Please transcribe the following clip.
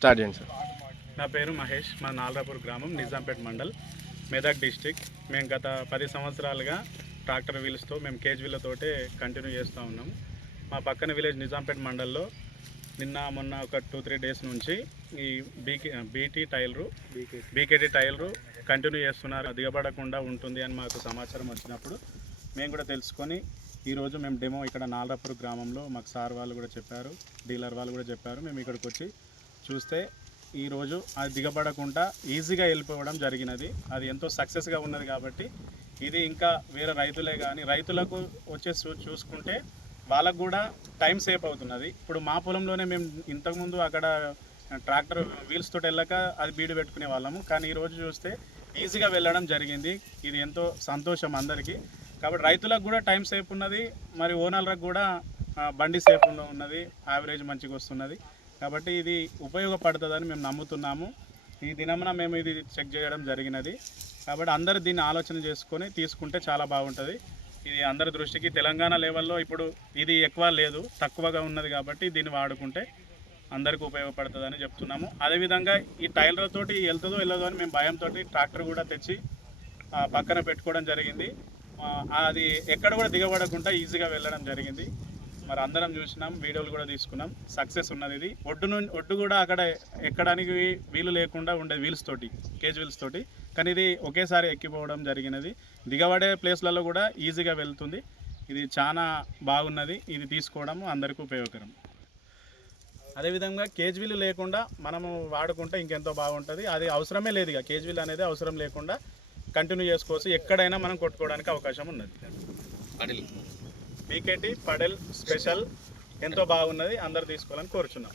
Start చేయండి sir. నా పేరు మహేష్. మా నాలరాపూర్ గ్రామం, నిజాంపేట్ మండల్, మెదక్ డిస్టిక్. మేము గత 10 సంవత్సరాలుగా ట్రాక్టర్ వీల్స్తో మేము కేజ్ వీళ్ళతోటే కంటిన్యూ చేస్తూ ఉన్నాము. మా పక్కన విలేజ్ నిజాంపేట్ మండల్లో మొన్న ఒక 2-3 డేస్ నుంచి ఈ బీకేటీ టైలరు కంటిన్యూ చేస్తున్నారు. దిగబడకుండా ఉంటుంది అని మాకు సమాచారం వచ్చినప్పుడు మేము కూడా తెలుసుకొని ఈరోజు మేము డెమో ఇక్కడ నాలరాపూర్ గ్రామంలో మాకు సార్ వాళ్ళు కూడా చెప్పారు, డీలర్ వాళ్ళు కూడా చెప్పారు. మేము ఇక్కడికి వచ్చి చూస్తే ఈరోజు అది దిగబడకుండా ఈజీగా వెళ్ళిపోవడం జరిగినది. అది ఎంతో సక్సెస్గా ఉన్నది. కాబట్టి ఇది ఇంకా వేరే రైతులే కానీ రైతులకు వచ్చేసి చూసుకుంటే వాళ్ళకు కూడా టైం సేవ్ అవుతున్నది. ఇప్పుడు మా పొలంలోనే మేము ఇంతకుముందు అక్కడ ట్రాక్టర్ వీల్స్ తోటి వెళ్ళక అది బీడు పెట్టుకునే వాళ్ళము, కానీ ఈరోజు చూస్తే ఈజీగా వెళ్ళడం జరిగింది. ఇది ఎంతో సంతోషం అందరికీ. కాబట్టి రైతులకు కూడా టైం సేఫ్ ఉన్నది, మరి ఓనర్లకు కూడా బండి సేఫ్ ఉన్నది, యావరేజ్ మంచిగా వస్తున్నది. కాబట్టి ఇది ఉపయోగపడుతుందని మేము నమ్ముతున్నాము. ఈ దినమున మేము ఇది చెక్ చేయడం జరిగినది. కాబట్టి అందరూ దీన్ని ఆలోచన చేసుకొని తీసుకుంటే చాలా బాగుంటుంది. ఇది అందరి దృష్టికి తెలంగాణ లెవెల్లో ఇప్పుడు ఇది ఎక్కువ లేదు, తక్కువగా ఉన్నది. కాబట్టి దీన్ని వాడుకుంటే అందరికీ ఉపయోగపడుతుందని చెప్తున్నాము. అదేవిధంగా ఈ టైలర్ తోటి వెళ్తుందో వెళ్ళదో అని మేము భయంతో ట్రాక్టర్ కూడా తెచ్చి పక్కన పెట్టుకోవడం జరిగింది. అది ఎక్కడ కూడా దిగబడకుండా ఈజీగా వెళ్ళడం జరిగింది. మరి అందరం చూసినాం, వీడియోలు కూడా తీసుకున్నాం. సక్సెస్ ఉన్నది. ఇది ఒడ్డు కూడా అక్కడ ఎక్కడానికి వీలు లేకుండా ఉండేది వీల్స్ తోటి, కేజ్ వీల్స్ తోటి. కానీ ఇది ఒకేసారి ఎక్కిపోవడం జరిగినది. దిగబడే ప్లేస్లలో కూడా ఈజీగా వెళ్తుంది. ఇది చాలా బాగున్నది. ఇది తీసుకోవడం అందరికీ ఉపయోగకరం. అదేవిధంగా కేజ్ వీల్ లేకుండా మనము వాడుకుంటే ఇంకెంతో బాగుంటుంది. అది అవసరమే లేదు, ఇక కేజ్ వీల్ అనేది అవసరం లేకుండా కంటిన్యూ చేసుకోవచ్చు. ఎక్కడైనా మనం కొట్టుకోవడానికి అవకాశం ఉన్నది. బీకేటీ పడెల్ స్పెషల్ ఎంతో బాగున్నది. అందరు తీసుకోవాలని కోరుచున్నాం.